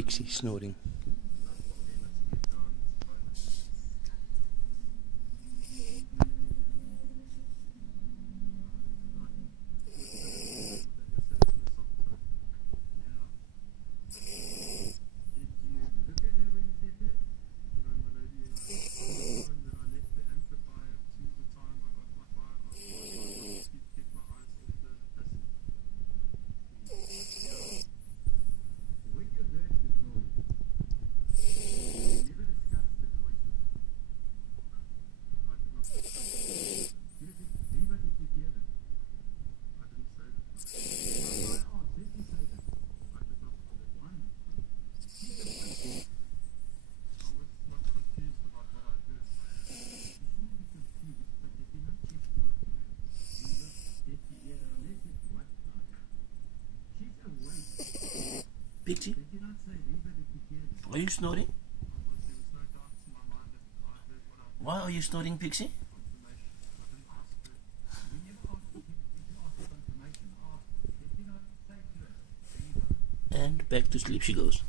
Pixie snoring. Pixie, are you snoring? Why are you snoring, Pixie? And back to sleep she goes.